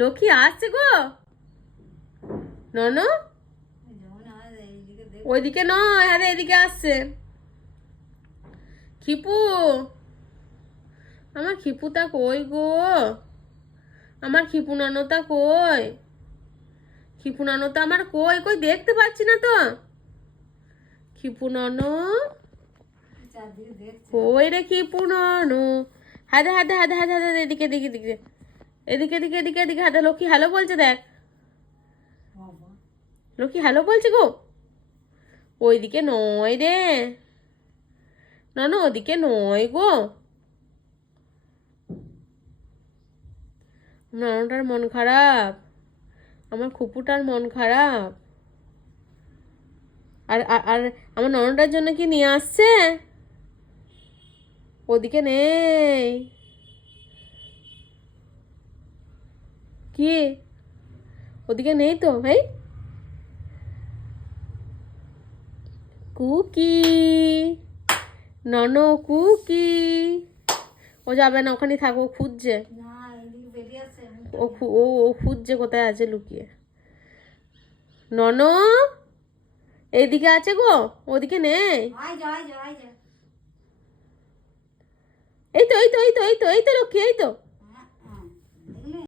লক্ষ্মী আসছে গো। নন ওইদিকে নয়, আরে এদিকে আসছে। খিপু, আমার খিপুটা কই গো? আমার খিপু নানোটা কই? খিপু নানোটা আমার কই? কই দেখতে পাচ্ছি না তো। খিপু নানো কই রে? খিপু নানো হাদে হাদে হাদে হাদে হাদে, এদিকে এদিকে এদিকে এদিকে এদিকে এদিকে এদিকে হাদে। লক্ষ্মী হ্যালো বলছে, দেখ লক্ষ্মী হ্যালো বলছে গো। ওইদিকে নয় রে, না না ওদিকে নয় গো। নানাটার মন খারাপ, আমার খুপুটার মন খারাপ। আর আর আমার ননটার জন্য কি নিয়ে আসছে? ওদিকে নেই কি? ওদিকে নেই তো ভাই। Cookie, ননো cookie. ও যাবে না, ওখানে থাকো, খুঁজছে। ও খুঁজছে কোথায় আছে লুকিয়ে। ননো এইদিকে আছে গো, ওদিকে নেই। এই তো এই তো এই তো এই তো এই তো লক্ষ্মী, এই তো